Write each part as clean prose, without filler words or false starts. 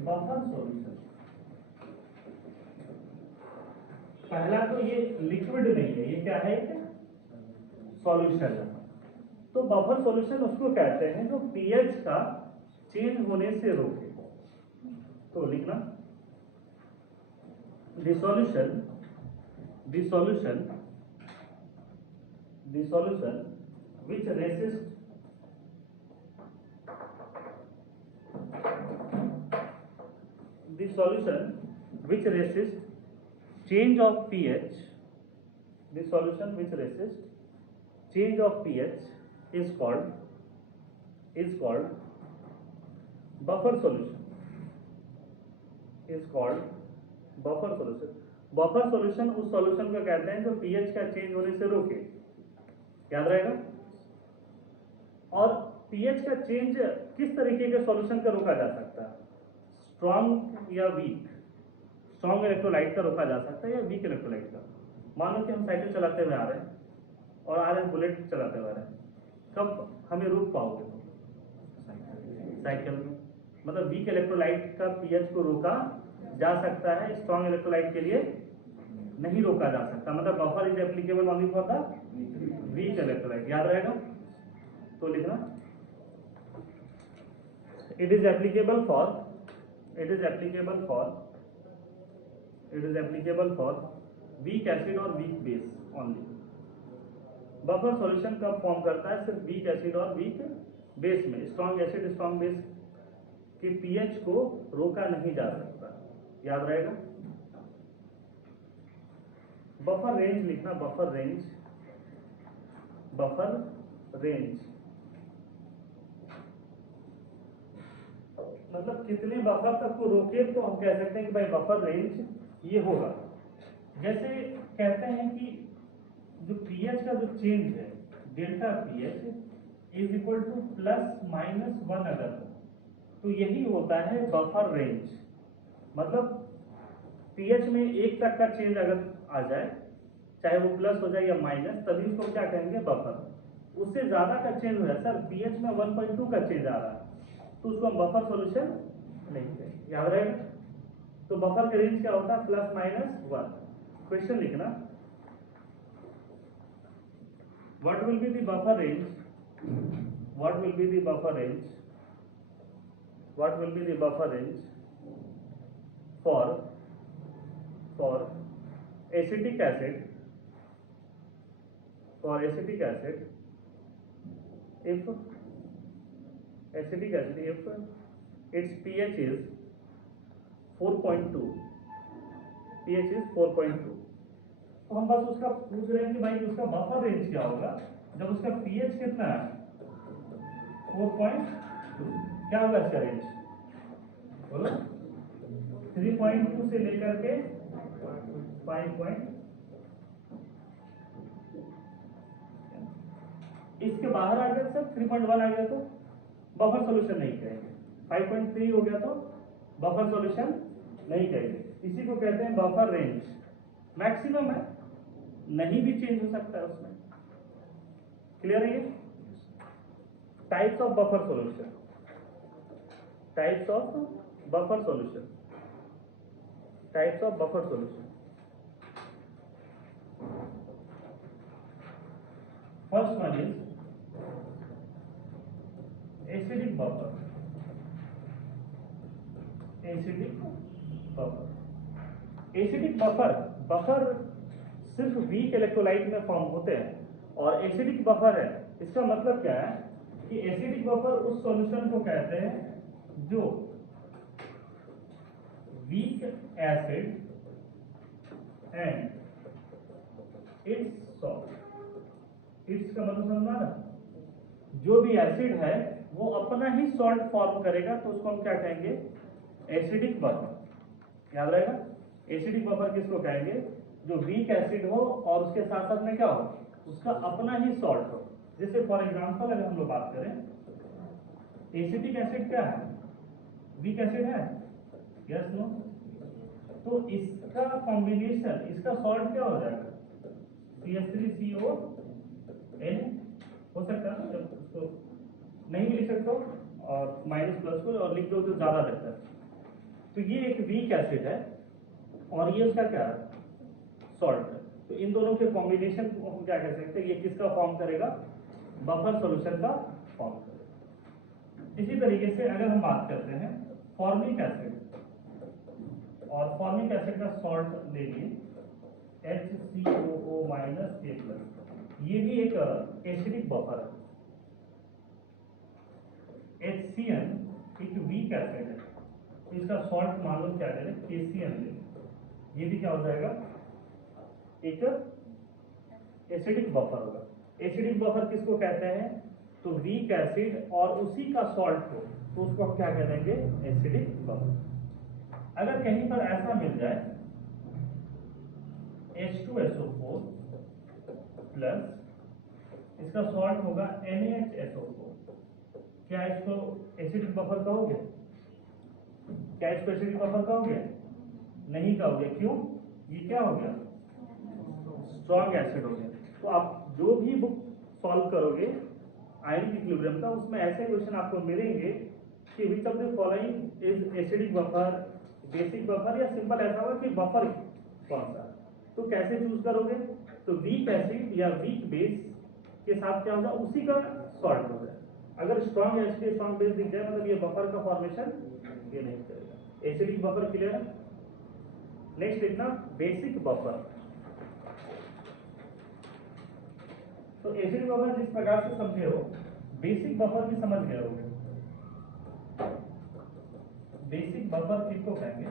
Buffer solution. पहला तो ये लिक्विड नहीं है, ये क्या है, सॉल्यूशन है। तो बफर सॉल्यूशन उसको कहते हैं जो पीएच का चेंज होने से रोके। तो लिखना dissolution which resists change of pH, the solution which resists change of pH is called buffer solution, buffer solution उस सॉल्यूशन को कहते हैं जो पीएच का चेंज होने से रोके, याद रहेगा। और पीएच का चेंज किस तरीके के सॉल्यूशन का रोका जा सकता है, स्ट्रॉन्ग या वीक। स्ट्रॉन्ग इलेक्ट्रोलाइट का रोका जा सकता है या वीक इलेक्ट्रोलाइट का। मान लो कि हम साइकिल चलाते हुए आ रहे हैं और आ रहे हैं बुलेट चलाते हुए आ रहे हैं, कब हमें रोक पाओगे? साइकिल में। मतलब वीक इलेक्ट्रोलाइट का पीएच को रोका जा सकता है, स्ट्रॉन्ग इलेक्ट्रोलाइट के लिए नहीं रोका जा सकता। मतलब buffer is applicable only for the weak electrolyte, याद रहेगा। तो लिखना it is applicable for weak acid और weak base only. Buffer solution कब फॉर्म करता है? सिर्फ वीक एसिड और वीक बेस में। स्ट्रॉन्ग एसिड स्ट्रॉन्ग बेस के पीएच को रोका नहीं जा सकता, याद रहेगा। बफर रेंज लिखना, बफर रेंज मतलब कितने बफर तक को रोके तो हम कह सकते हैं कि भाई बफर रेंज ये होगा। जैसे कहते हैं कि जो पीएच का जो चेंज है delta pH is equal to ±1 अगर हो, तो यही होता है बफर रेंज। मतलब पीएच में 1 तक का चेंज अगर आ जाए, चाहे वो प्लस हो जाए या माइनस, तभी उसको क्या कहेंगे, बफर। उससे ज्यादा का चेंज हो जाए, सर पीएच में 1.2 का चेंज आ रहा है, तो उसको हम बफर सॉल्यूशन नहीं कहेंगे, याद रहेगा। तो बफर का रेंज क्या होता है? ±1। क्वेश्चन लिखना, what will be the buffer range for acetic acid if its pH is 4.2, तो हम बस उसका पूछ रहे हैं कि भाई उसका बफर रेंज क्या होगा जब उसका पीएच कितना है, 4.2। क्या होगा इसका रेंज, बोलो। 3.2 से लेकर के 5. इसके बाहर आ गया सर, 3.1 आ गया तो बफर सॉल्यूशन नहीं कहेंगे। 5.3 हो गया तो बफर सॉल्यूशन नहीं कहेंगे। इसी को कहते हैं बफर रेंज। मैक्सिमम है, नहीं भी चेंज हो सकता है उसमें। क्लियर है ये? Types of buffer solution, first one is acidic buffer. Buffer सिर्फ वीक इलेक्ट्रोलाइट में फॉर्म होते हैं और एसिडिक बफर है। इसका मतलब क्या है कि एसिडिक बफर उस सॉल्यूशन को कहते हैं जो weak acid and it's salt, it's का मतलब समझना ना, जो भी एसिड है वो अपना ही सॉल्ट फॉर्म करेगा, तो उसको हम क्या कहेंगे, एसिडिक बफर। याद रहेगा, एसिडिक बफर किसको कहेंगे, जो वीक एसिड हो और उसके साथ साथ में क्या हो, उसका अपना ही सॉल्ट हो। जैसे फॉर एग्जांपल अगर हम लोग बात करें, एसिडिक एसिड क्या है, वीक एसिड है, यस नो, तो इसका कॉम्बिनेशन, इसका सॉल्ट क्या हो जाएगा, CH3CON हो सकता है ना, जब उसको नहीं भी लिख सकते हो और माइनस प्लस को और लिख दो तो ज्यादा बेहतर। तो ये एक वीक एसिड है और ये उसका क्या है, सॉल्ट है। तो इन दोनों के कॉम्बिनेशन को हम क्या कह सकते हैं, ये किसका फॉर्म करेगा, बफर सॉल्यूशन का फॉर्म करेगा। इसी तरीके से अगर हम बात करते हैं फॉर्मिक एसिड, और फॉर्मिक एसिड का सॉल्ट ले लिए HCOO -K+, ये भी एक एसिडिक बफर है। HCN एक वीक एसिड है, इसका सॉल्ट मान लो क्या करें, KCN ले, ये भी क्या हो जाएगा, एक एसिडिक बफर होगा। एसिडिक बफर किसको कहते हैं, तो वीक एसिड और उसी का सॉल्ट हो तो उसको हम क्या कह देंगे, एसिडिक बफर। अगर कहीं पर ऐसा मिल जाए H2SO4 प्लस इसका सॉल्ट होगा NaHSO4, क्या इसको एसिडिक बफर कहोगे, क्या इसको एसिडिक बफर कहोगे, नहीं कहोगे, क्यों, ये क्या हो गया, स्ट्रॉन्ग एसिड हो गया। तो आप जो भी बुक सॉल्व करोगे आयनिक इक्विलिब्रियम का, उसमें ऐसे क्वेश्चन आपको मिलेंगे कि which of the following is acidic buffer, basic buffer, या सिंपल ऐसा होगा कि बफर कौन सा। तो कैसे चूज करोगे, तो वीक एसिड या वीक बेस के साथ क्या होगा, उसी का सॉल्ट होगा। अगर स्ट्रॉन्ग एसिड स्ट्रॉन्ग बेस दिख जाए मतलब ये बफर का फॉर्मेशन ये नहीं करेगा। एसिडिक बफर क्लियर है। नेक्स्ट देखना बेसिक बफर। तो एसिडिक बफर जिस प्रकार से समझे हो, बेसिक बफर भी समझ गए होंगे। बेसिक बफर किसको कहेंगे,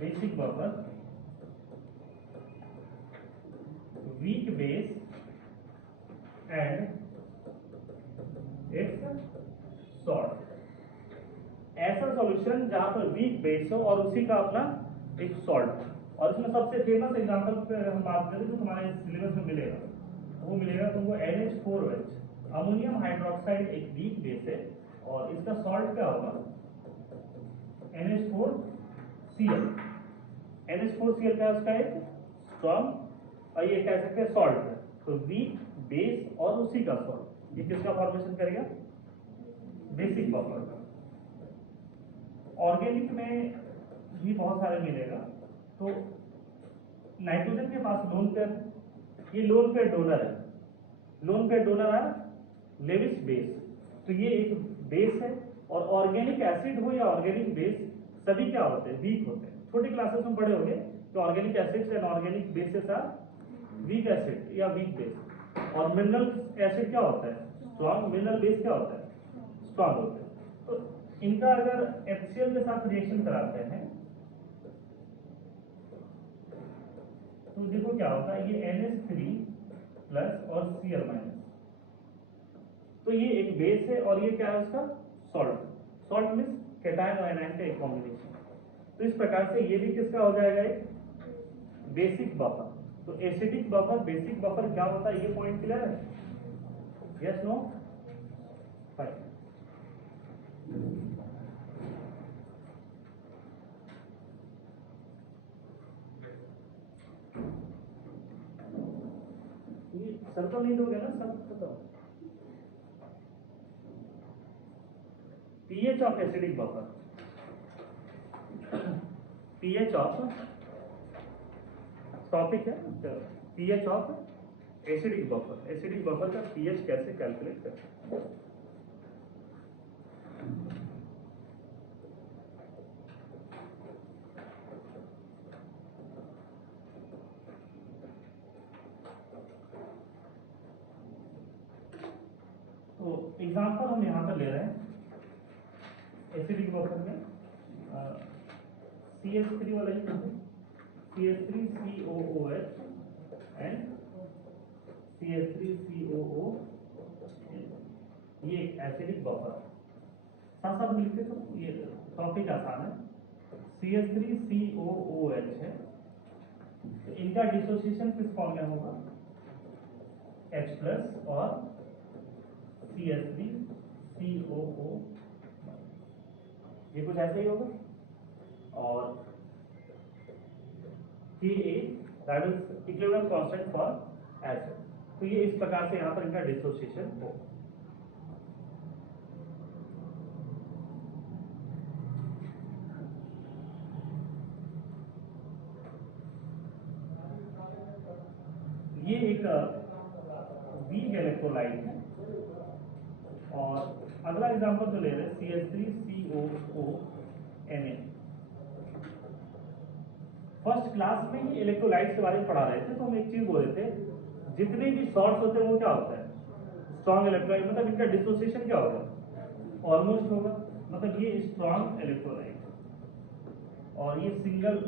basic buffer weak base and it's salt. ऐसा सॉल्यूशन जहां पर वीक बेस हो और उसी का अपना एक सॉल्ट। और इसमें सबसे फेमस एग्जांपल पे अगर हम बात करें तो तुम्हारे सिलेबस में मिलेगा, वो मिलेगा तुमको NH4OH, अमोनियम हाइड्रोक्साइड एक वीक बेस है और इसका सॉल्ट क्या होगा, NH4Cl। NH4Cl का उसका एक स्ट्रॉन्ग और ये कह सकते हैं सॉल्ट है। तो वीक बेस और उसी का सॉल्ट, ये किसका फॉर्मेशन करेगा, बेसिक बफर का। ऑर्गेनिक में भी बहुत सारे मिलेगा। तो नाइट्रोजन के पास लोन पेयर, ये लोन पेयर डोनर है, लोन पेयर डोनर है लेविस बेस। तो ये एक बेस है और ऑर्गेनिक एसिड हो या ऑर्गेनिक बेस सभी क्या होते हैं, वीक होते हैं। छोटी क्लासेस में पढ़े होंगे तो organic acids and organic bases are weak acid या वीक बेस। और मिनरल एसिड क्या होता है, स्ट्रॉन्ग। मिनरल बेस क्या होता है, स्ट्रॉन्ग होता है। तो इनका अगर HCl के साथ रिएक्शन कराते हैं तो देखो क्या होता है, ये NH3 प्लस और Cl माइनस, तो ये एक बेस है और ये क्या है उसका सॉल्ट। सॉल्ट मीन्स कैटायन और एनायन का एक कॉम्बिनेशन। तो इस प्रकार से ये भी किसका हो जाएगा, एक बेसिक बफर। तो एसिडिक बफर बेसिक बफर क्या होता है, ये पॉइंट क्लियर है, यस नो, फाइन। ये सर्कल नहीं दोगे ना, सब खत्म। pH of acidic buffer, pH of topic है, pH of acidic buffer. Acidic buffer का pH कैसे कैलकुलेट करते हैं। तो एग्जांपल हम यहाँ पर ले रहे हैं एसिडिक बफर में CH3 वाला ही CH3COOH एंड CH3COO, ये एक एसिडिक बफर। साथ साथ मिलते तो ये टॉपिक आसान है। CH3COOH है, तो इनका डिसोसिएशन किस फॉर्म में होगा, H+ और CH3COO, ये कुछ ऐसा ही होगा। और Ka that is equilibrium constant for acid. तो ये इस प्रकार से यहाँ पर इनका डिसोसिएशन हो। एक वीक इलेक्ट्रोलाइट है, और अगला एग्जांपल जो ले रहे हैं CH3COONA। फर्स्ट क्लास में ही इलेक्ट्रोलाइट्स के बारे में पढ़ा रहे थे, तो हम एक चीज बोल रहे थे, जितने भी सॉल्ट्स होते हैं वो क्या होता है, स्ट्रॉन्ग इलेक्ट्रोलाइट, मतलब इनका डिसोसिएशन क्या होगा, ऑलमोस्ट होगा। मतलब ये स्ट्रॉन्ग इलेक्ट्रोलाइट, और ये सिंगल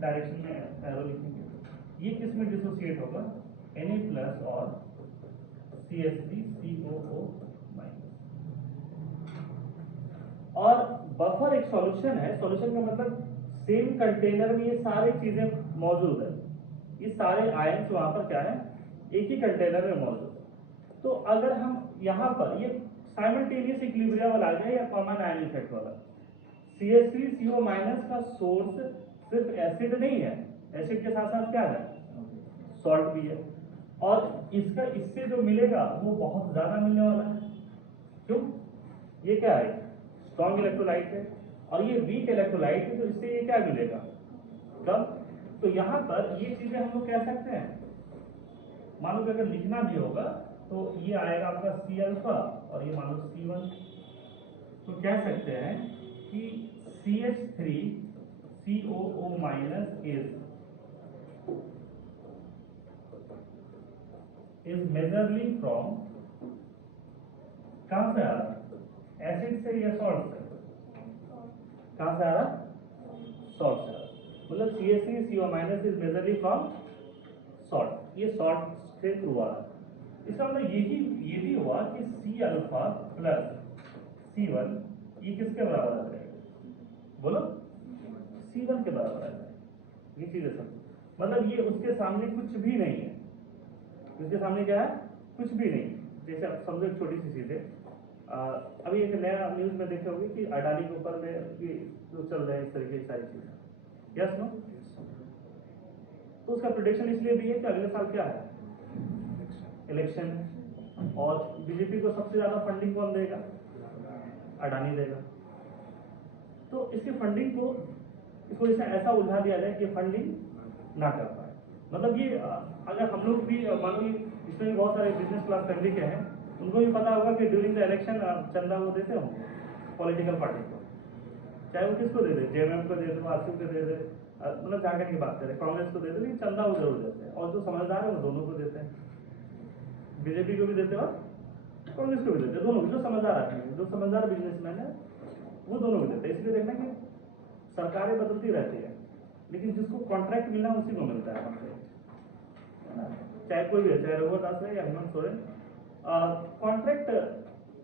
डायरेक्शन में एरो लिखेंगे, ये किस में डिसोसिएट होगा, Na+ और CH3COO-। और बफर एक सॉल्यूशन है, सॉल्यूशन का मतलब सेम कंटेनर में ये सारी चीजें मौजूद है, ये सारे आयन्स वहां पर क्या है, एक ही कंटेनर में मौजूद है। तो अगर हम यहाँ पर ये साइमल्टेनियस इक्विलिब्रियम वाला आ जाए या कॉमन आयन इफेक्ट वाला, CH3CO- का सोर्स सिर्फ एसिड नहीं है, एसिड के साथ साथ क्या है, सॉल्ट भी है, और इसका इससे जो मिलेगा वो बहुत ज्यादा मिलने वाला है। क्यों, ये क्या है, स्ट्रॉन्ग इलेक्ट्रोलाइट है, और ये वीक इलेक्ट्रोलाइट है, तो इससे ये क्या मिलेगा, कम। तो यहाँ पर ये चीजें हम लोग कह सकते हैं, मान लो कि अगर लिखना भी होगा तो ये आएगा आपका C∝, और ये मान लो C1, तो कह सकते हैं कि CH3COO- is majorly from, कहां से आ रहा, एसिड से या सॉल्ट से, कहां से आ रहा, सॉल्ट से आ रहा, मतलब CH3CO- is majorly from salt, ये सॉल्ट से थ्रू आ रहा है। इसका मतलब ये भी हुआ कि C∝ प्लस C1 ये किसके बराबर आ जाएगा, बोलो, C1 के बराबर आ जाएगा। ये चीजें समझो, मतलब ये उसके सामने कुछ भी नहीं है, उसके सामने क्या है, कुछ भी नहीं। जैसे आप समझो एक छोटी सी चीज है, अभी एक नया न्यूज में देखे होंगे कि अडानी के ऊपर में ये जो चल रहे हैं इस तरीके की सारी चीजें, यस नो, तो उसका प्रोडिक्शन इसलिए भी है कि अगले साल क्या है, इलेक्शन है, और बीजेपी को सबसे ज्यादा फंडिंग कौन देगा, अडानी देगा। तो इसकी फंडिंग को, इसको ऐसा उलझा दिया जाए कि फंडिंग ना कर पाए। मतलब ये अगर हम लोग भी मान लो इसमें भी बहुत सारे बिजनेस क्लास फैमिली के हैं, उनको भी पता होगा कि ड्यूरिंग द इलेक्शन चंदा वो देते होंगे पॉलिटिकल पार्टी को, चाहे वो किसको दे दे, JMM को दे दे, आसिफ को दे दे, मतलब झारखंड की बात करें, कांग्रेस को दे दे, लेकिन चंदा वो जरूर देते हैं, और जो समझदार है वो दोनों को देते हैं, बीजेपी को भी देते हैं और कांग्रेस को भी देते हैं, दोनों को, जो समझदार आदमी है, जो समझदार बिजनेसमैन है वो दोनों को देते हैं। इसलिए देखना कि सरकारें बदलती रहती है, लेकिन जिसको कॉन्ट्रैक्ट मिलना उसी को मिलता है हमसे, चाहे कोई भी है, चाहे रघुवर दास है या हेमंत सोरेन, कॉन्ट्रैक्ट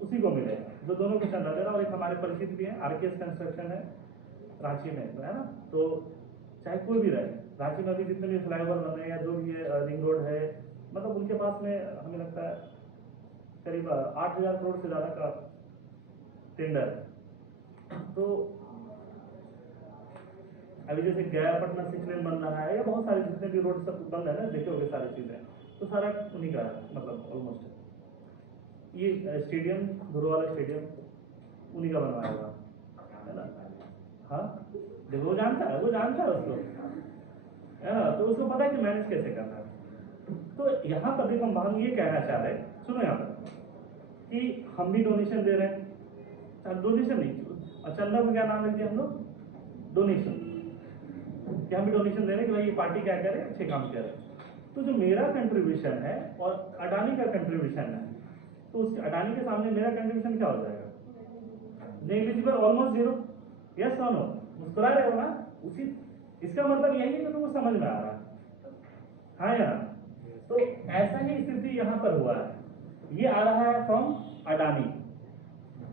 उसी को मिलेगा जो दोनों को चंदा दे रहा। और एक हमारे परिचित भी है, RKS कंस्ट्रक्शन है रांची में, है ना, तो चाहे कोई भी रहे, रांची में अभी जितने भी फ्लाईओवर बन रहे हैं या जो भी रिंग रोड है, मतलब उनके पास में हमें लगता है करीब 8,000 करोड़ से ज्यादा का टेंडर। तो अभी जैसे गया पटना 6 लेन बन रहा है, या बहुत सारे जितने भी रोड सब बन रहे हैं ना, देखे होंगे सारी चीजें, तो सारा उन्हीं का है, मतलब ऑलमोस्ट। ये स्टेडियम, धुरो वाला स्टेडियम उन्हीं का बनवाया हुआ है ना, हाँ, देखो वो जानता है उसको, है ना, तो उसको पता है कि मैनेज कैसे करना है। तो यहाँ पर देखो हम ये कहना चाह रहे हैं, सुनो यहाँ पर, कि हम भी डोनेशन दे रहे हैं, डोनेशन नहीं, चंदा को क्या नाम रख दिया हम लोग, डोनेशन, कि हम भी डोनेशन दे रहे हैं कि भाई ये पार्टी क्या करे, अच्छे काम करे। तो जो मेरा कंट्रीब्यूशन है और अडानी का कंट्रीब्यूशन है, तो उस अडानी के सामने मेरा कंट्रीब्यूशन क्या हो जाएगा, नेग्लिजिबल, ऑलमोस्ट जीरो, यस और नो, मुस्कुरा रहे हो ना, उसी, इसका मतलब यही है कि तुमको समझ में आ रहा है, हाँ या ना। तो ऐसा ही स्थिति यहाँ पर हुआ है, ये आ रहा है फ्रॉम अडानी,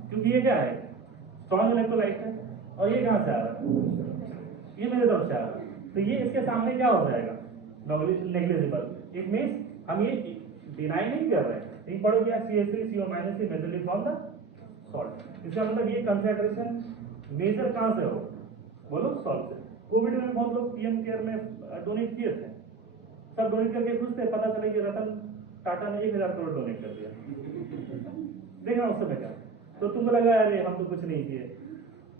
क्योंकि ये क्या है, स्ट्रॉन्ग इलेक्ट्रोलाइट है, और ये कहाँ से आ रहा है, ये मेरे तरफ से आ रहा है, तो ये इसके सामने क्या हो जाएगा, नेग्लिजिबल। इट मीन्स हम ये डिनाई नहीं कर रहे हैं, नहीं पढ़ो क्या, CH3CO- is majorly from the salt, इसका मतलब ये कंसेंट्रेशन मेजर कहाँ से हो, बोलो, सॉल्ट से। कोविड में बहुत लोग PM केयर में डोनेट किए थे, सब डोनेट करके खुश थे, पता चला कि रतन टाटा ने 1,000 करोड़ डोनेट कर दिया, देखना उस समय क्या, तो तुमको लगा अरे हम तो कुछ नहीं किए,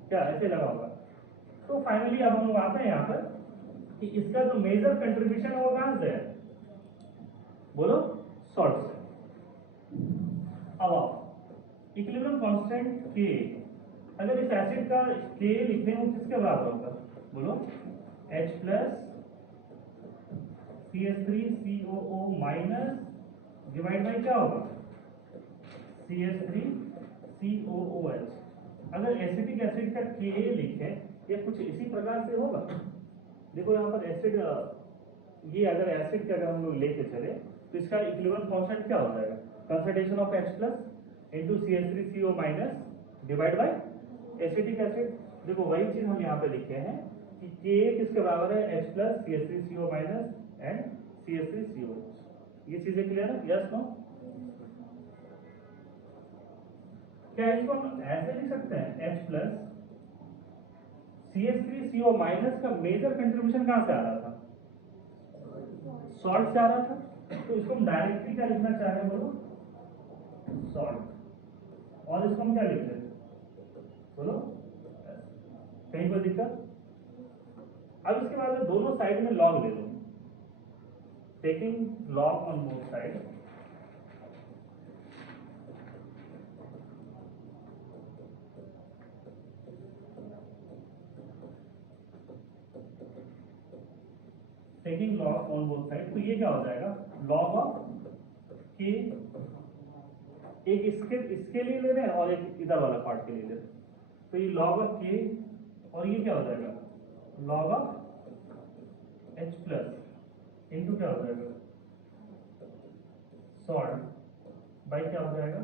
क्या ऐसे लगा होगा। तो फाइनली अब हम लोग आते हैं यहाँ पर कि इसका जो मेजर कंट्रीब्यूशन है वो कहाँ से है, बोलो सॉल्ट से। अब आप इक्विलिब्रियम कांस्टेंट के अगर इस एसिड का के लिखने में किसके बराबर होगा, बोलो H plus CH3COO minus divide by क्या होगा CH3COOH। अगर एसिटिक एसिड का के लिखे या कुछ इसी प्रकार से होगा। देखो यहाँ पर एसिड, ये अगर एसिड का अगर हम लोग लेके चले तो इसका इक्विलिब्रियम कांस्टेंट क्या हो जाएगा, concentration of H plus into CH3CO minus divide by acetic acid. देखो वही चीज हम यहाँ पे लिखे हैं कि K किसके बराबर है, H plus CH3CO minus and CH3COH। ये चीजें क्लियर है, यस नो? क्या इसको हम ऐसे लिख सकते हैं H प्लस CH3CO माइनस का मेजर कंट्रीब्यूशन कहां से आ रहा था, सॉल्ट से आ रहा था, तो इसको हम डायरेक्टली क्या लिखना चाह रहे हैं, बोलो सॉल्ट। और इसको हम क्या लिख रहे हैं, बोलो कहीं कोई दिक्कत? अब इसके बाद में दोनों साइड में लॉग ले लो, taking log on both side. Taking log on both side, तो ये क्या हो जाएगा, लॉग ऑफ के, एक इसके लिए ले रहे हैं और एक इधर वाला पार्ट के लिए ले रहे हैं, तो ये लॉग ऑफ के और ये क्या हो जाएगा, log of H plus into क्या हो जाएगा सॉल्ट बाई क्या हो जाएगा,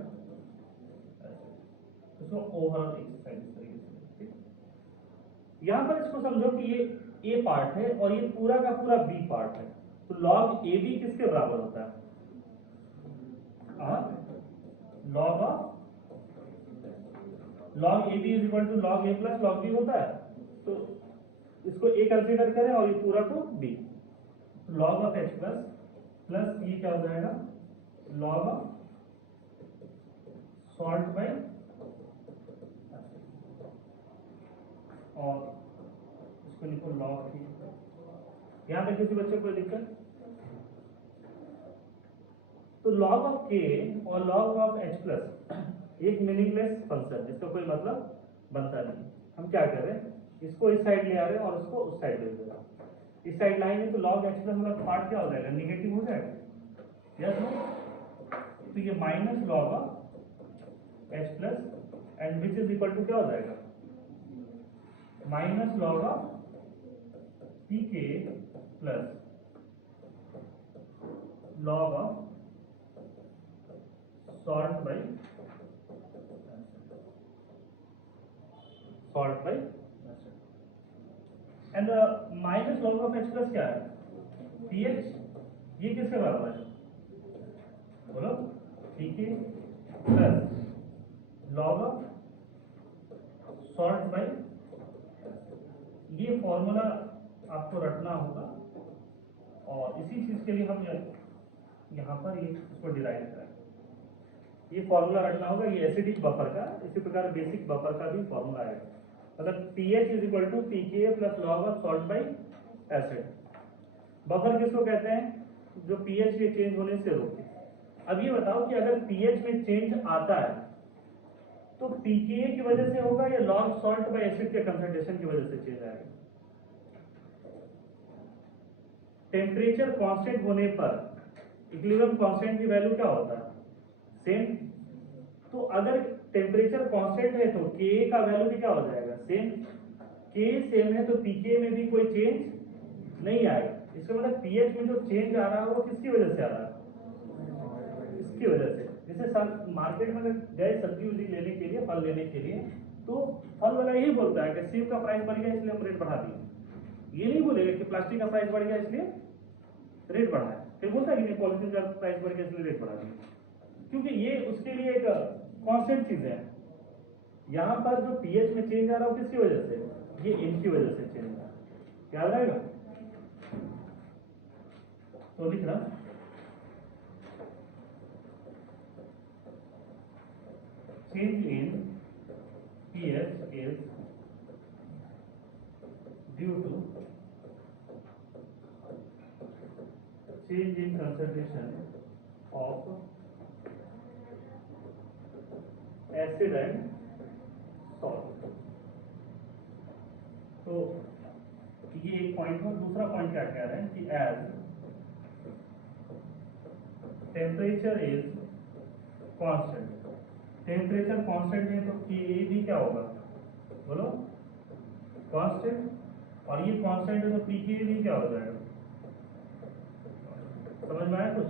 इसको ओवरऑल एक्सरसाइज इस तरीके से। ठीक, यहां पर इसको समझो कि ये A पार्ट है और ये पूरा का पूरा B पार्ट है, तो लॉग AB किसके बराबर होता है, log of log AB is equal to log A plus log B होता है। तो इसको A कंसीडर करें और ये पूरा को B, log of H plus plus ये क्या हो जाएगा, लॉग ऑफ सॉल्ट बाई, और इसको लिखो लॉग की। यहां पे किसी बच्चे को दिक्कत? तो लॉग ऑफ के और लॉग ऑफ H प्लस एक मीनिंगलेस फंक्शन, जिसका कोई मतलब बनता नहीं। हम क्या कर रहे हैं, इसको इस साइड ले आ रहे हैं और उसको उस साइड ले दे रहे हैं। इस साइड लाएंगे तो लॉग H प्लस वाला पार्ट क्या हो जाएगा, निगेटिव हो जाएगा, यस नो? तो ये minus log of H plus and which is equal to क्या हो जाएगा, minus log of PK plus log of salt by and minus log of H plus क्या है, pH, ये किसके बराबर है, बोलो PK plus log of salt by, ये फॉर्मूला आपको रटना होगा और इसी चीज के लिए हम यहाँ पर ये इसको डिराइव करें। ये फॉर्मूला रखना होगा, ये एसिडिक बफर का, इसी प्रकार बेसिक बफर का भी फॉर्मूला आएगा, मतलब pH is equal to pKa plus log of salt by acid. Buffer किसको कहते हैं, जो pH के चेंज होने से रोके। अब ये बताओ कि अगर pH में चेंज आता है तो pKa की वजह से होगा या लॉग सॉल्ट बाई एसिड के कंसंट्रेशन की वजह से चेंज आएगा। टेम्परेचर कांस्टेंट होने पर इक्विलिब्रियम कांस्टेंट की वैल्यू क्या होता है, सेम। तो अगर टेम्परेचर कांस्टेंट है तो Ka का वैल्यू भी क्या हो जाएगा, सेम। K सेम है तो Pk में भी कोई चेंज नहीं आएगा। इसका मतलब pH में जो चेंज आ रहा है वो किसकी वजह से आ रहा है, इसकी वजह से। जैसे मार्केट में गए सब्जी उब्जी लेने के लिए, फल लेने के लिए, तो फल वाला यही बोलता है कि सेब का प्राइस बढ़ गया इसलिए हम रेट बढ़ा दिए। ये नहीं बोलेगा कि प्लास्टिक का प्राइस बढ़ गया इसलिए रेट बढ़ा है, फिर बोलता है कि नहीं पॉलिथीन का प्राइस बढ़ गया इसलिए रेट बढ़ा दिया, क्योंकि ये उसके लिए एक कांस्टेंट चीज है। यहाँ पर जो pH में चेंज आ रहा है किसकी वजह से, ये इनकी वजह से चेंज आ रहा है। याद रहेगा, तो लिखना change in pH is due to change in concentration of acid and salt. तो ये एक पॉइंट है। दूसरा पॉइंट क्या कह रहे हैं कि as temperature is constant, temperature constant है तो के भी क्या होगा, बोलो, कांस्टेंट। और ये कांस्टेंट है तो पी के भी क्या हो जाएगा, समझ में आया कुछ?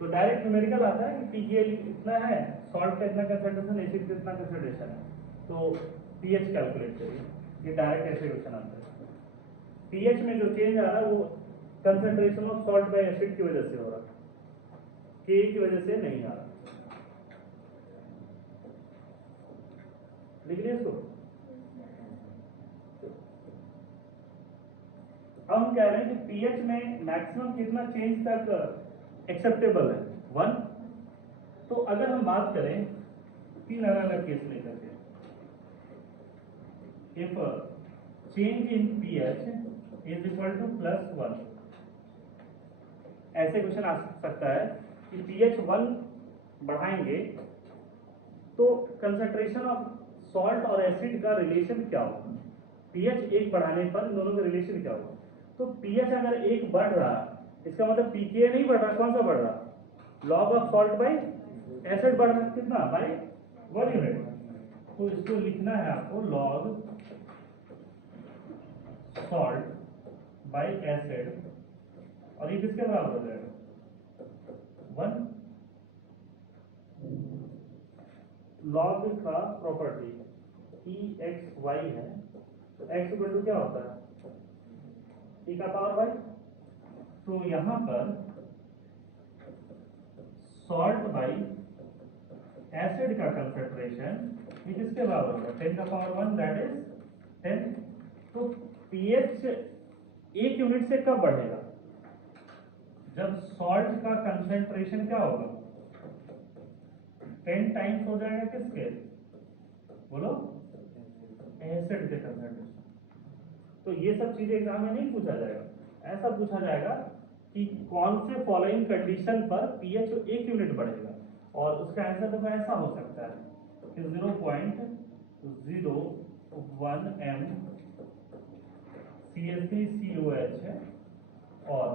तो डायरेक्ट न्यूमेरिकल आता है कि पीकेएल इतना है, सॉल्ट का इतना कंसंट्रेशन, एसिड का इतना कंसंट्रेशन है, तो पीएच कैलकुलेट करिए। ये डायरेक्ट ऐसे क्वेश्चन आता है। पीएच में जो चेंज आ रहा है वो concentration of salt by acid की वजह से हो रहा है, के की वजह से नहीं आ रहा। लिख लिया इसको। अब हम कह रहे हैं कि पीएच में मैक्सिमम कितना चेंज तक एक्सेप्टेबल है, 1। तो अगर हम बात करें 3 अलग अलग केस लेकर के, if change in pH is equal to +1, ऐसे क्वेश्चन आ सकता है कि पीएच 1 बढ़ाएंगे तो कंसंट्रेशन ऑफ सॉल्ट और एसिड का रिलेशन क्या होगा, पीएच 1 बढ़ाने पर दोनों का रिलेशन क्या होगा। तो पीएच अगर 1 बढ़ रहा, इसका मतलब पीके नहीं बढ़ रहा, कौन सा बढ़ रहा, log of salt by acid बढ़ रहा, कितना, बाय 1 यूनिट। तो इसको लिखना है आपको, लॉग सॉल्ट बाय एसिड, और ये किसके बराबर हो जाएगा, 1। लॉग का प्रॉपर्टी ई एक्स वाई है, तो एक्स इक्वल टू क्या होता है, ई का पावर वाई। तो यहां पर सॉल्ट बाई एसिड का कंसंट्रेशन ये किसके बराबर होगा, 10 का पावर 1, दैट इज 10। तो पीएच 1 यूनिट से कब बढ़ेगा, जब सॉल्ट का कंसंट्रेशन क्या होगा, 10 टाइम्स हो जाएगा किसके, बोलो, एसिड के कंसंट्रेशन। तो ये सब चीजें एग्जाम में नहीं पूछा जाएगा, ऐसा पूछा जाएगा कि कौन से फॉलोइंग कंडीशन पर पीएच 1 यूनिट बढ़ेगा, और उसका आंसर देखो ऐसा हो सकता है कि 0.01 m CH3COH है, और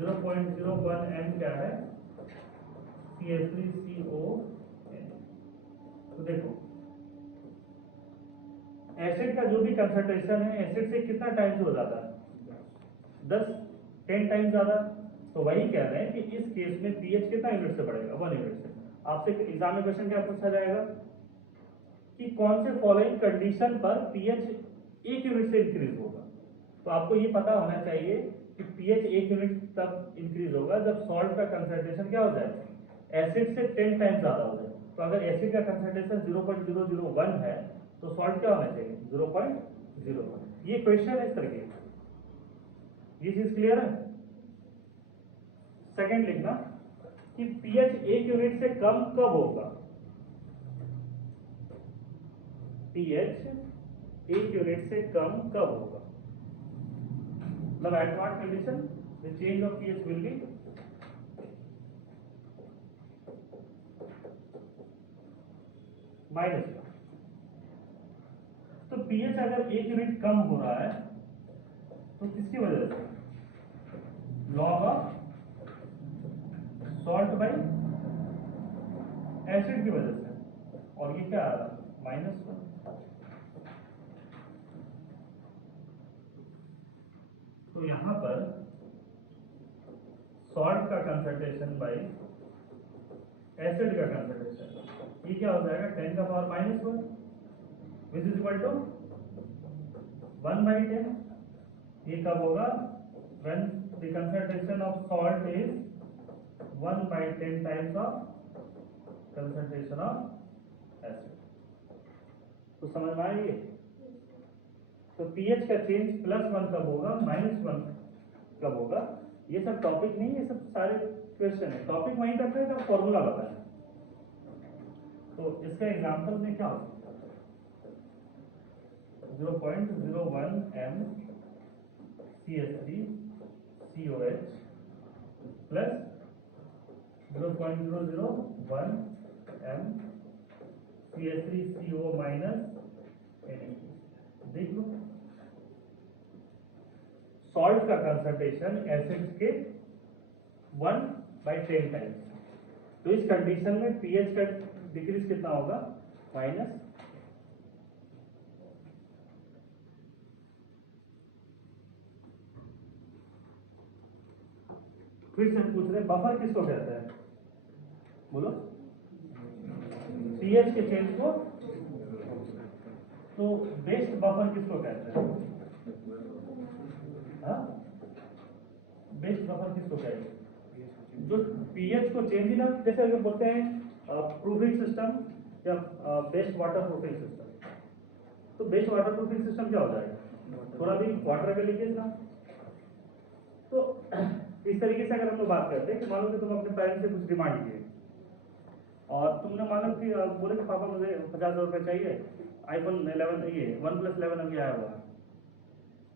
0.01 m क्या है, CH3CON। तो देखो एसिड का जो भी कंसंट्रेशन है एसिड से कितना टाइम्स हो जाता है, 10 टाइम्स ज्यादा। तो वही कह रहे हैं कि इस केस में पीएच कितना यूनिट से बढ़ेगा, 1 यूनिट से। आपसे एग्जाम में क्वेश्चन क्या पूछा जाएगा कि कौन से फॉलोइंग कंडीशन पर पीएच 1 यूनिट से इंक्रीज होगा। तो आपको ये पता होना चाहिए कि पीएच 1 यूनिट तब इंक्रीज होगा जब सॉल्ट का कंसंट्रेशन क्या हो जाए, एसिड से 10 टाइम्स ज्यादा हो जाए। तो अगर एसिड का कंसंट्रेशन 0.001 है तो सॉल्ट क्या होना चाहिए, 0.01। ये क्वेश्चन है इस तरह के। ये चीज क्लियर है। सेकंड लिखना कि पीएच 1 यूनिट से कम कब होगा, पीएच 1 यूनिट से कम कब होगा, मतलब at what condition the change of pH will be -1। तो पीएच अगर 1 यूनिट कम हो रहा है तो किसकी वजह से, log of salt by acid की वजह से, और ये क्या आ रहा है, -1। तो यहां पर सॉल्ट का कंसंट्रेशन बाई एसिड का कंसंट्रेशन ये क्या हो जाएगा, 10 का power -1 which is equal to 1/10। ये कब होगा, when the concentration of salt is 1/10 times of concentration of acid। तो समझ में आइए। तो पीएच का चेंज +1 कब होगा, -1 कब होगा, ये सब टॉपिक नहीं, ये सब सारे क्वेश्चन है। टॉपिक वहीं तक है जब फॉर्मूला बताएं। तो इसका एग्जांपल में क्या हो सकता है, 0.01 m CH3COH plus 0.001 m CH3CO minus NH। देख लो सॉल्ट का कंसंट्रेशन एसिड के 1/10 टाइम्स। तो इस कंडीशन में पीएच का डिक्रीज कितना होगा? माइनस फिर से पूछ रहे बफर किसको कहते हैं? बोलो पीएच के चेंज को। तो बेस्ट बफर किसको कहते हैं? हाँ बेस्ट बफर किसको कहते हैं? जो पीएच को चेंज ही ना, जैसे अगर बोलते हैं प्रूफिंग सिस्टम या बेस्ट वाटर प्रूफिंग सिस्टम, तो बेस्ट वाटर प्रूफिंग सिस्टम क्या हो जाएगा? थोड़ा भी वाटर का लीकेज ना। तो इस तरीके से अगर हम लोग बात करते हैं कि मान लो कि तुम अपने पेरेंट्स से कुछ डिमांड किए और तुमने मान लो कि बोले कि पापा मुझे 50,000 रुपये चाहिए, iPhone 11 ये OnePlus 11 अभी आया हुआ है,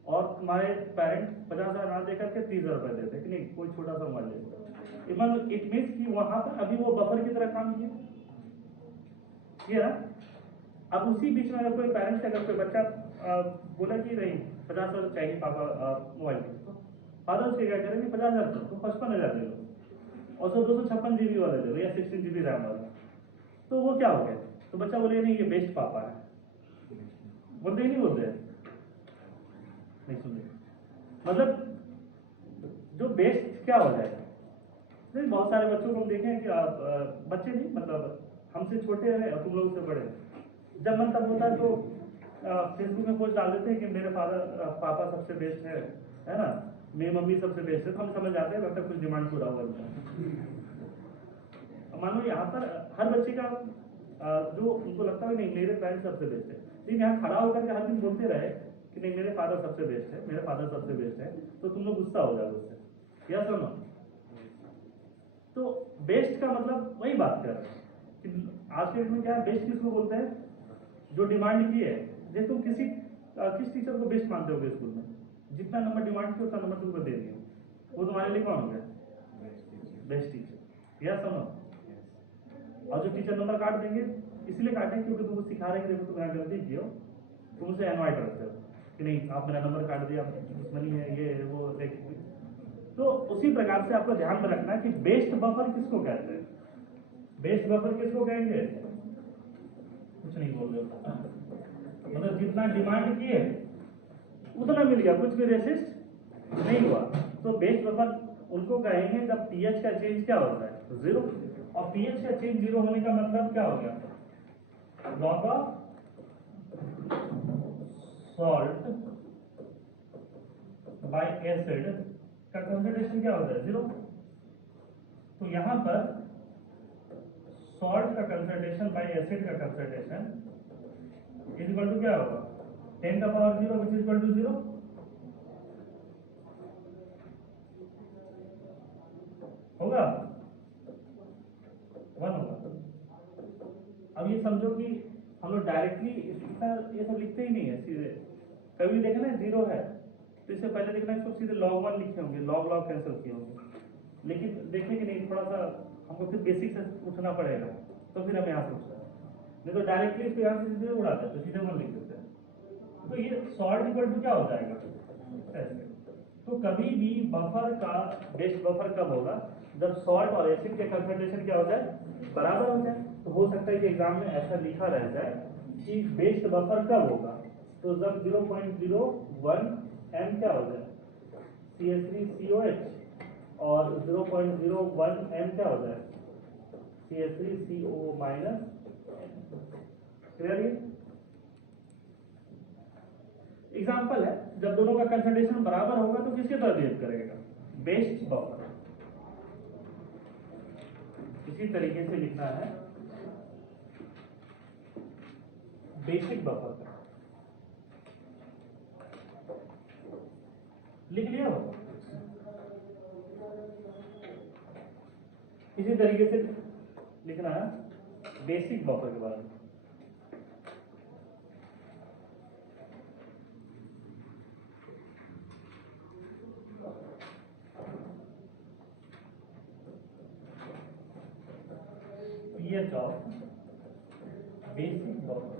और तुम्हारे पेरेंट 50,000 ना देकर के 30,000 रुपये देते कि नहीं कोई छोटा सा मोबाइल ले। इट मीन्स कि वहां पर अभी वो बफर की तरह काम किया। अब उसी बीच में अगर कोई पेरेंट्स अगर कोई बच्चा बोला कि नहीं 50,000 चाहिए पापा मोबाइल के, तो फादर उसके क्या करेंगे? 50,000 तो 55,000 दे लो और सो 256 GB वाला दे लो या 16 GB रैम वाला। तो वो क्या हो गया? तो बच्चा बोले नहीं ये बेस्ट पापा है। बोलते ही नहीं बोलते हैं? नहीं सुनते। मतलब जो बेस्ट क्या हो जाएगा? नहीं बहुत सारे बच्चों को हम देखें कि आप बच्चे नहीं मतलब हमसे छोटे हैं और तुम लोग से बड़े हैं, जब मन तब होता है तो फेसबुक में पोस्ट डाल देते हैं कि मेरे पापा सबसे बेस्ट है ना, मेरी मम्मी सबसे बेस्ट है। तो हम समझ जाते हैं लगता है कुछ डिमांड पूरा हुआ है। मानो यहाँ पर हर बच्चे का जो उनको लगता है नहीं मेरे पेरेंट्स सबसे बेस्ट है, लेकिन यहाँ खड़ा होकर के हर दिन बोलते रहे कि नहीं मेरे फादर सबसे बेस्ट है, मेरे फादर सबसे बेस्ट है, तो तुम लोग गुस्सा हो जाओगे उससे, या सुनो। तो बेस्ट का मतलब वही बात कर रहे हैं कि आज के डेट में क्या है, बेस्ट किसको बोलते हैं? जो डिमांड की है। जैसे तुम किस टीचर को बेस्ट मानते हो स्कूल में? जितना नंबर डिमांड किया उतना नंबर तुमको दे दिया, वो तुम्हारे लिए कौन हो गया? बेस्ट टीचर, या सुनो। और जो टीचर नंबर काट देंगे इसलिए काटेंगे क्योंकि तुमको सिखा रहे हैं कि देखो तुम यहाँ गलती की हो, तुम उसे एनवाइट रखते हो कि नहीं आप मेरा नंबर काट दिया, दुश्मनी है ये वो। तो उसी प्रकार से आपको ध्यान में रखना है कि बेस्ट बफर किसको कहते हैं? बेस्ट बफर किसको कहेंगे? कुछ नहीं बोल रहे, मतलब जितना डिमांड किए उतना मिल गया, कुछ भी रेसिस्ट नहीं हुआ। तो बेस्ट बफर उनको कहेंगे जब पीएच का चेंज क्या होता है? 0। और पीएच का चेंज 0 होने का मतलब क्या हो गया? Log of salt by acid का कंसंट्रेशन क्या होता है? 0। तो यहां पर सॉल्ट का कंसंट्रेशन बाय एसिड का कंसंट्रेशन इज इक्वल टू क्या होगा? 10 का power 0 which is equal to 0 होगा, 1 होगा। अब ये समझो कि हम लोग डायरेक्टली ये सब लिखते ही नहीं है सीधे। कभी देखना है 0 है तो इससे पहले देखना है इसको सीधे log 1 लिखे होंगे, log कैंसिल किए होंगे, लेकिन देखने के नहीं थोड़ा सा हमको फिर बेसिक से उठना पड़ेगा, तो फिर हम यहाँ से उठना है, नहीं तो डायरेक्टली इसको यहाँ से सीधे उड़ाते हैं तो सीधे 1 लिख देते हैं। तो ये सॉल्ट इक्वल टू क्या हो जाएगा? ऐसे। तो कभी भी बफर का बेस्ट बफर कब होगा? जब सॉल्ट और एसिड के कंसंट्रेशन क्या हो जाए? बराबर हो जाए। तो हो सकता है कि एग्जाम में ऐसा लिखा रह जाए कि बेस्ट बफर कब होगा? तो जब 0.01 m क्या हो जाए? CH3COH और 0.01 m क्या हो जाए? CH3CO minus. क्लियर? एग्जाम्पल है जब दोनों का कंसंट्रेशन बराबर होगा तो किसके तरह बिहेव करेगा? Best buffer. इसी तरीके से लिखना है बेसिक बफर का। लिख लिया हो? इसी तरीके से लिखना है बेसिक बफर के बारे में। PH of basic buffer.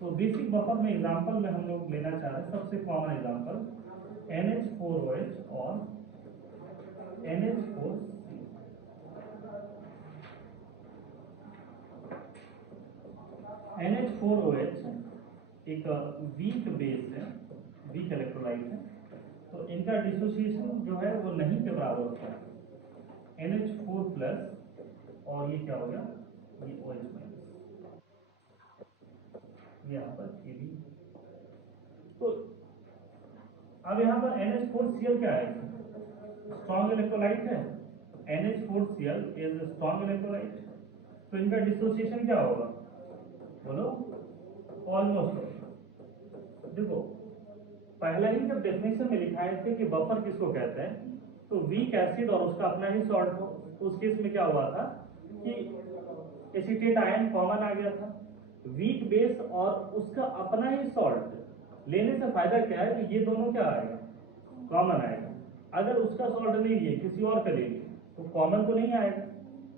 तो बेसिक बफर में एग्जांपल में हम लोग लेना चाह रहे हैं सबसे कॉमन एग्जांपल NH4OH और NH4। NH4OH एक वीक बेस है, वीक इलेक्ट्रोलाइट है, तो इनका डिसोसिएशन जो है वो नहीं के बराबर होता है। NH4 प्लस और ये क्या हो गया, ये OH माइनस, यहाँ पर Kb। तो अब यहाँ पर NH4Cl क्या है, स्ट्रॉन्ग इलेक्ट्रोलाइट है। NH4Cl इज स्ट्रॉन्ग इलेक्ट्रोलाइट, तो इनका डिसोसिएशन क्या होगा, बोलो, ऑलमोस्ट। देखो पहले ही जब डेफिनेशन में लिखाए थे कि बफर किसको कहते हैं, तो वीक एसिड और उसका अपना ही सॉल्ट हो, उस केस में क्या हुआ था कि एसीटेट आयन कॉमन आ गया था। वीक बेस और उसका अपना ही सॉल्ट लेने से फायदा क्या है कि ये दोनों क्या आएगा, कॉमन आएगा। अगर उसका सॉल्ट नहीं लिए किसी और का ले लिए तो कॉमन तो नहीं आएगा,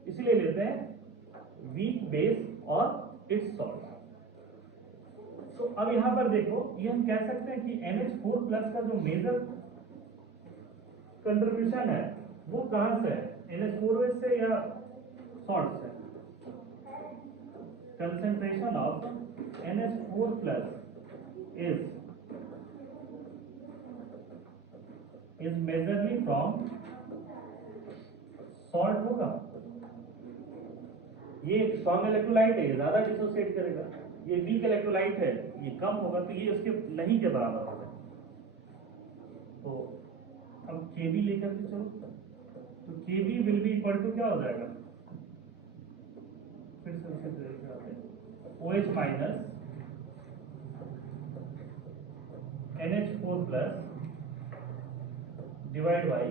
इसलिए लेते हैं वीक बेस और इट्स सॉल्ट। तो अब यहां पर देखो, ये हम कह सकते हैं कि NH4 प्लस का जो मेजर कंट्रीब्यूशन है वो कहां से है, NH4OH से या सॉल्ट से। Concentration of NH4 plus is majorly from salt होगा। ये स्ट्रॉन्ग इलेक्ट्रोलाइट है, ये ज्यादा डिसोसिएट करेगा, ये वीक इलेक्ट्रोलाइट है, ये कम होगा, तो ये उसके नहीं के बराबर होगा। तो अब Kb लेकर के चलो, तो Kb will be equal to क्या हो जाएगा, फिर से उसे OH minus NH4 plus divide by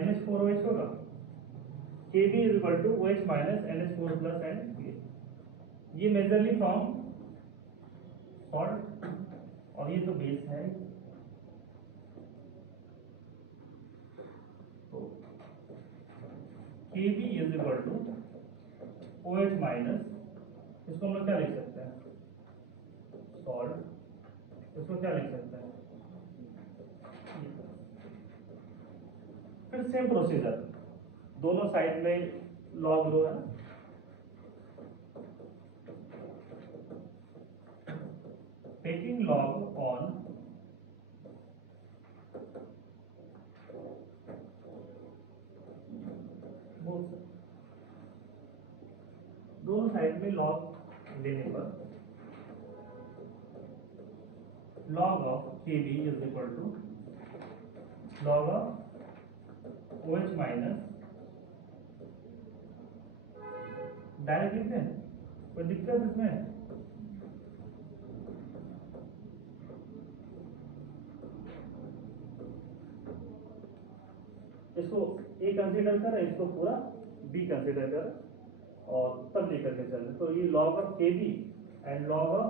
NH4OH होगा। Kb is equal to OH minus NH4 plus and ये मेजरली फ्रॉम सॉल्ट, और ये तो बेस है। तो Kb is equal to OH minus, इसको हम लोग क्या लिख सकते हैं, सॉल्ट, इसको क्या लिख सकते हैं। फिर सेम प्रोसीजर, दोनों साइड में लॉग लो है, टेकिंग लॉग ऑन दोनों साइड में लॉग लेने पर log of Kb is equal to log of OH minus, direct लिखते हैं, कोई दिक्कत इसमें, इसको A कंसीडर कर, इसको पूरा B कंसीडर कर और तब लेकर के चल। तो ये log of Kb and log of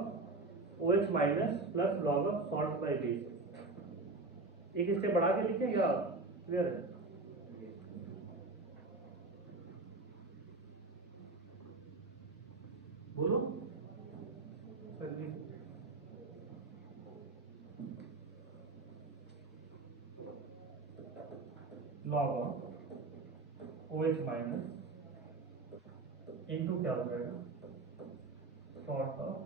OH minus plus log of salt by base, एक स्टेप बढ़ा के लिखे या क्लियर है, बोलो log of OH minus into क्या हो जाएगा, सॉल्ट ऑफ।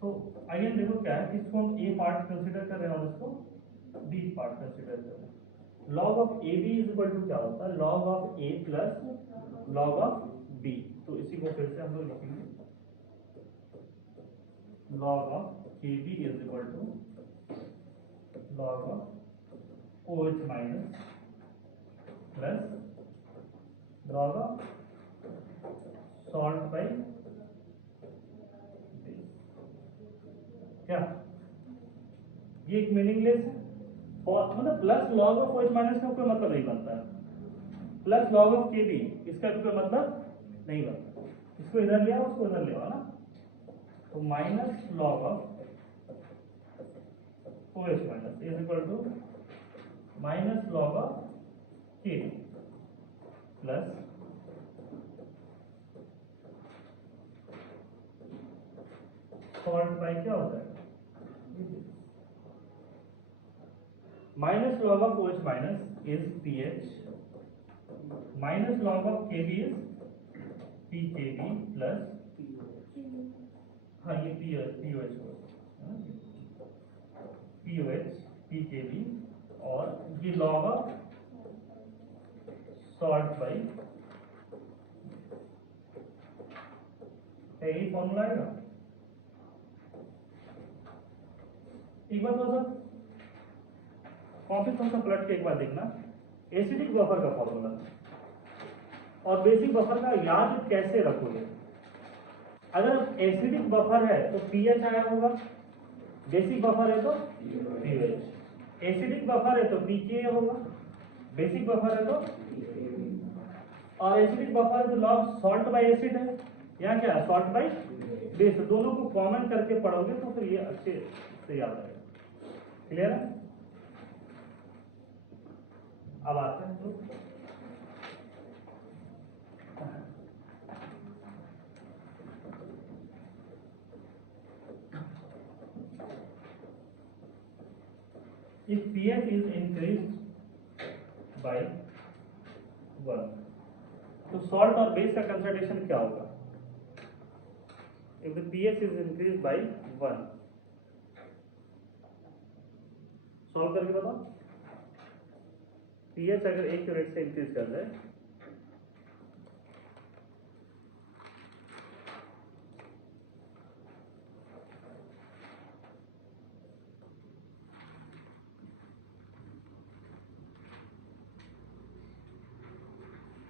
तो अगेन देखो क्या है, इसको हम A पार्ट कंसीडर कर रहे हैं और इसको B पार्ट कंसीडर कर रहे हैं। log of AB is equal to क्या होता है, log of A plus log of B। तो इसी को फिर से हम लोग लिखेंगे, log of KB is equal to log of OH minus plus log of salt by क्या, ये एक मीनिंगलेस है, और मतलब plus log of OH minus का कोई मतलब नहीं बनता है, प्लस लॉग ऑफ KB इसका भी कोई मतलब नहीं बनता, इसको इधर ले आओ उसको इधर ले आओ ना, तो minus log of OH minus is equal to minus log of K plus salt by क्या होता है minus log of OH minus is pH minus log of Kb is pKb plus हाँ ये POH pKb और ये लॉग of salt बाई यही फॉर्मूला आएगा। एक बार थोड़ा सा कॉपी थोड़ा सा पलट के एक बार देखना, एसिडिक बफर का फॉर्मूला और बेसिक बफर का याद कैसे रखोगे। अगर एसिडिक बफर है तो पीएच आया होगा, बेसिक बफर है तो पीएच, एसिडिक बफर है तो पीके होगा, बेसिक बफर है तो, और एसिडिक बफर है तो लॉग सॉल्ट बाय एसिड है, यहाँ क्या है सॉल्ट बाय बेस, दोनों को कॉमन करके पढ़ोगे तो फिर ये अच्छे से याद आएगा। क्लियर है? अब आते हैं तो if pH is increased by 1 तो सॉल्ट और बेस का कंसंट्रेशन क्या होगा? if the pH is increased by 1 solve करके बताओ, pH अगर 1 यूनिट से इंक्रीज कर जाए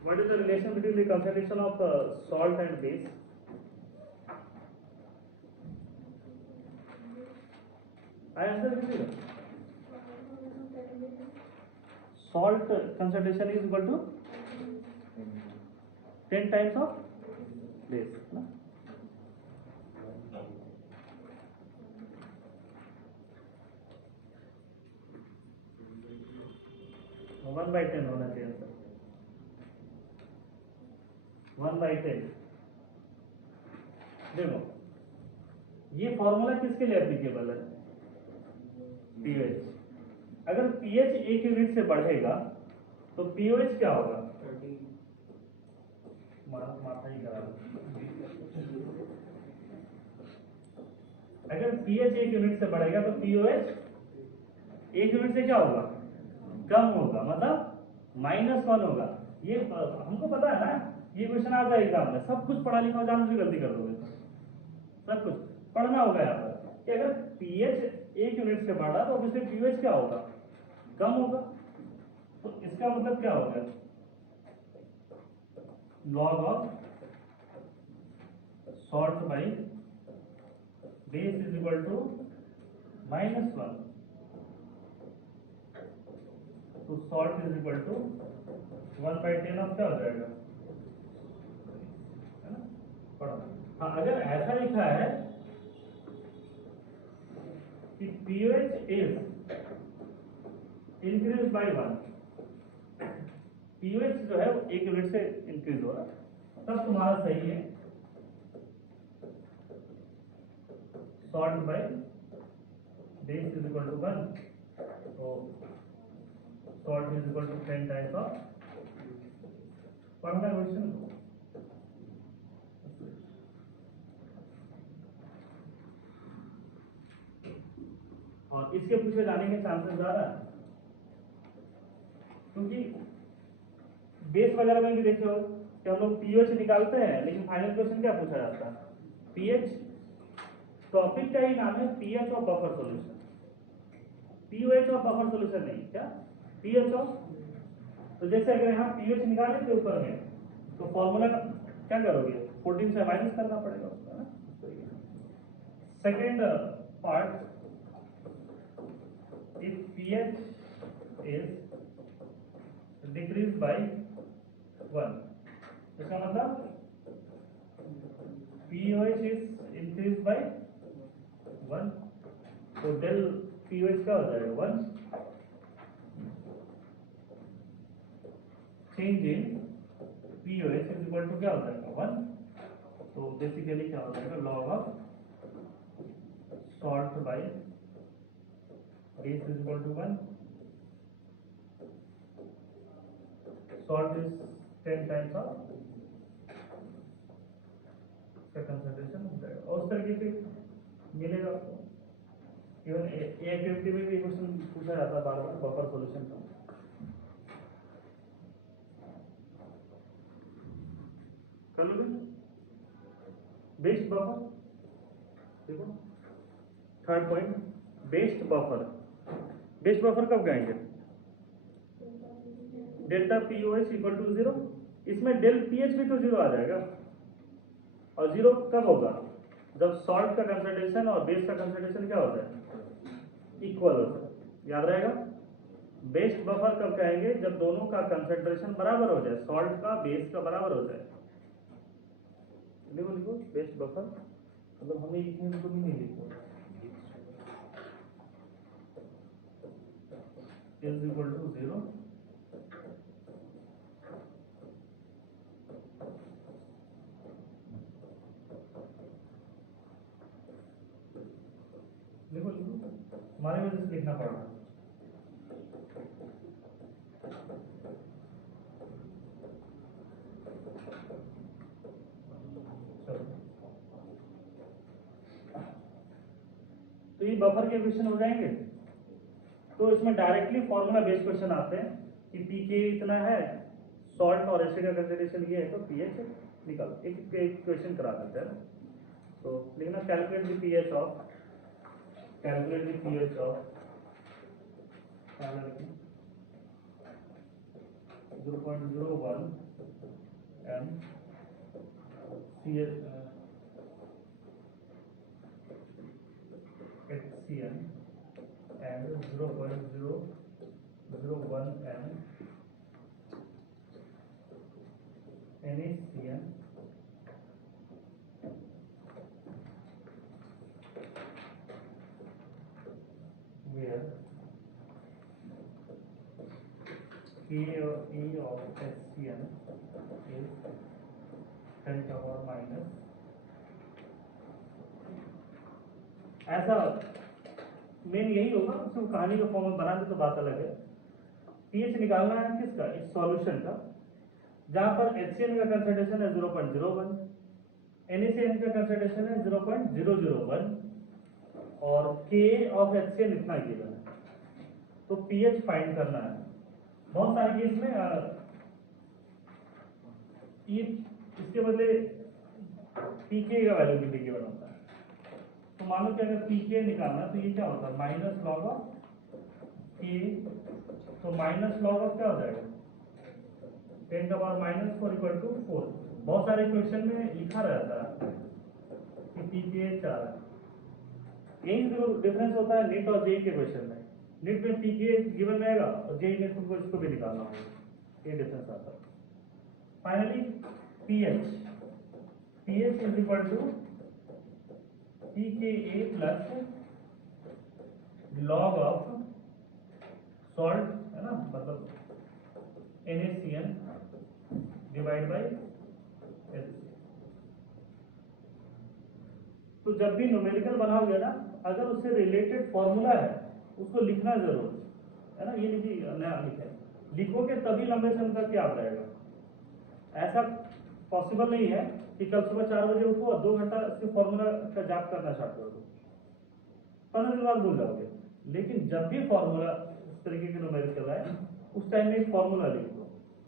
what is the relation between the concentration of salt and base? I answer did salt concentration is equal to 10 times of base ना? One by 10 होना चाहिए sir, 1/10। देखो ये फॉर्मूला किसके लिए एप्लीकेबल है? पीएच। अगर पीएच 1 यूनिट से बढ़ेगा तो पीओएच क्या होगा? माथा ही करा। अगर पीएच 1 यूनिट से बढ़ेगा तो पीओएच 1 यूनिट से क्या होगा? कम होगा, मतलब -1 होगा। ये हमको पता है ना, ये क्वेश्चन आता है एग्जाम में, सब कुछ पढ़ा लिखा जान से गलती कर दोगे, सब कुछ पढ़ना होगा यहाँ पर कि अगर पीएच 1 यूनिट से बढ़ा तो ऑब्वियसली पीओएच क्या होगा? कम होगा। तो इसका मतलब क्या होगा? Log of salt by base is equal to -1 तो salt is equal to 1/10 of क्या हो जाएगा, है ना? पढ़ो। हाँ, अगर ऐसा लिखा है कि pH is increased by 1, pH जो है 1 यूनिट से इंक्रीज हो रहा है, तब तुम्हारा सही है salt by base is equal to 1 तो salt is equal to 10 times of पढ़ना क्वेश्चन। और इसके पूछे जाने के चांसेस ज्यादा है, क्योंकि बेस वगैरह में भी देखे हो कि हम लोग पीएच निकालते हैं, लेकिन फाइनल क्वेश्चन क्या पूछा जाता है? पीएच, टॉपिक का ही नाम है pH of buffer solution, pOH of buffer solution नहीं, क्या पीएच ऑफ। तो जैसे अगर यहाँ पीएच निकाले थे ऊपर में तो फॉर्मूला क्या करोगे? 14 से माइनस करना पड़ेगा उसका ना। Second part, if pH is decreased by 1 इसका मतलब pOH is increased by 1 तो del पीओएच क्या हो जाएगा 1, change in pOH is equal to क्या हो जाएगा 1, तो बेसिकली क्या हो जाएगा log of salt by base is equal to 1, salt is 10 times of का कंसंट्रेशन हो जाएगा और उस तरीके से मिलेगा आपको। इवन एक्टिविटी में भी क्वेश्चन पूछा जाता है बार बार बफर सॉल्यूशन का। कर लो बेस्ट बफर, देखो third point best buffer. Best buffer कब गाएंगे? डेल्टा पीओएच इक्वल टू 0, इसमें डेल पीएच भी तो 0 आ जाएगा। और 0 कब होगा? जब सॉल्ट का कंसंट्रेशन और बेस का कंसंट्रेशन क्या होता है? इक्वल होता है। याद रहेगा। बेस्ट बफर कब कहेंगे? जब दोनों का कंसंट्रेशन बराबर हो जाए, सॉल्ट का बेस का बराबर हो जाए। लिखो लिखो बेस्ट बफर, मतलब हमें लिखने को भी नहीं लिखो इज इक्वल टू 0, लिखो लिखो, हमारे वजह से लिखना पड़ रहा है। तो ये बफर के क्वेश्चन हो जाएंगे। तो इसमें डायरेक्टली फॉर्मूला बेस्ड क्वेश्चन आते हैं कि पीके इतना है, सॉल्ट और एसिड का कंसंट्रेशन ये है, तो पीएच निकालो। एक क्वेश्चन करा देते हैं। तो लिखना calculate the pH of, calculate the pH of 0.01 and HCN and 0.001 m NaCN where K or E of HCN is 10 power minus, ऐसा मेन यही होगा। उसको कहानी का फॉर्म में बना दे तो बात अलग है। पीएच निकालना है किसका? इस सॉल्यूशन का, जहां पर HCN का कंसंट्रेशन है 0.01, NaCN का कंसंट्रेशन है 0.001 और K ऑफ HCN इतना गिवन है। तो पीएच फाइंड करना है। बहुत सारे केस में ये इसके बदले पीके का वैल्यू भी गिवन होता है। तो मान लो कि अगर पीके निकालना तो ये क्या होता है? माइनस लॉग ऑफ के, तो माइनस लॉग ऑफ क्या हो जाएगा? 10 का पावर माइनस 4 इक्वल टू 4। बहुत सारे क्वेश्चन में लिखा रहता है कि पीके 4 है। यही जो डिफरेंस होता है नीट और जेई के क्वेश्चन में। नीट में पीके गिवन रहेगा और जेई में तुमको इसको भी निकालना होगा। ये डिफरेंस आता है। Finally pH, pH is equal to pKa plus log of salt, है ना, मतलब NaCN डिवाइड बाई HCN। तो जब भी न्यूमेरिकल बनाओगे ना, अगर उससे रिलेटेड फॉर्मूला है उसको लिखना जरूर है ना। ये नहीं नया लिखे, लिखोगे तभी लंबे समय तक याद रहेगा। ऐसा पॉसिबल नहीं है कि कल सुबह 4 बजे उठो और 2 घंटा से फॉर्मूला का जाप करना स्टार्ट कर दो, 15 दिन बाद भूल जाओगे। लेकिन जब भी फॉर्मूला इस तरीके के न्यूमेरिकल आए उस टाइम में एक फॉर्मूला लिख दो।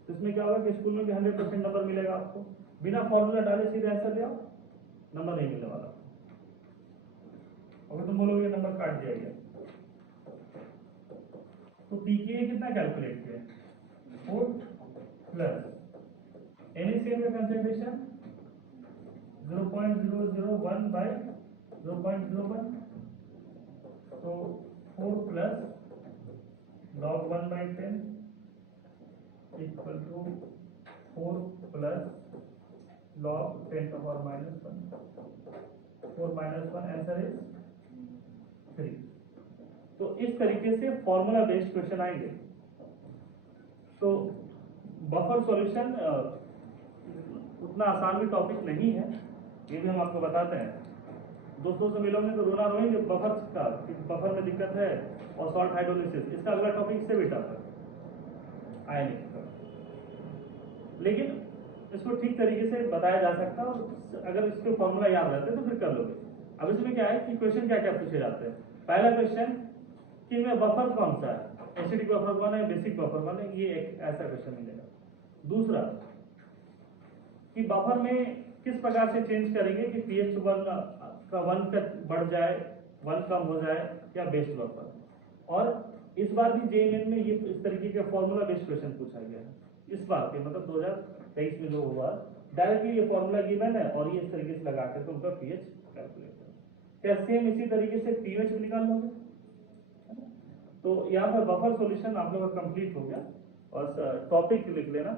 तो इसमें क्या होगा कि स्कूल में भी 100% नंबर मिलेगा आपको। बिना फॉर्मूला डाले सीधे आंसर ले आओ, नंबर नहीं मिलने वाला। अगर तुम बोलोगे नंबर काट दिया गया। तो पीके कितना कैलकुलेट किया? 4 प्लस NaCN का कंसंट्रेशन 0.001 बाय 0.01, तो 4 plus log 1 by 10 equal to 4 plus log 10 to power minus 1। 4 minus 1 answer is 3। तो तो इस तरीके से फॉर्मूला बेस्ड क्वेश्चन आएंगे। तो बफर सॉल्यूशन उतना आसान भी टॉपिक नहीं है, ये भी हम आपको बताते हैं। दोस्तों से मिलोगे तो रोना रोएंगे बफर का, बफर में दिक्कत है, और सॉल्ट हाइड्रोलिसिस, इसका अगला टॉपिक इससे भी टफ है, आए नहीं। लेकिन इसको ठीक तरीके से बताया जा सकता है, और अगर इसके फॉर्मूला याद रहते तो फिर कर लोगे। अब इसमें क्या है कि क्वेश्चन क्या क्या पूछे जाते हैं। पहला क्वेश्चन कि इनमें बफर कौन सा है, एसिडिक बफर कौन है, बेसिक बफर कौन है, ये एक ऐसा क्वेश्चन मिलेगा। दूसरा कि बफर में किस प्रकार से चेंज करेंगे कि pH 1 का बढ़ जाए, 1 कम हो जाए, या बेस्ड बफर। और इस बार भी जेईई में ये इस तरीके का फॉर्मूला बेस्ड क्वेश्चन पूछा गया है। इस बार के मतलब 2023 में जो हुआ, डायरेक्टली ये फॉर्मूला गिवन है और ये इस तरीके से लगा करके उनका pH कैलकुलेट करो। क्या सेम इसी तरीके से pH भी निकाल लोगे? तो यहाँ पर बफर सॉल्यूशन आप लोगों का कंप्लीट हो गया, और टॉपिक लिख लेना।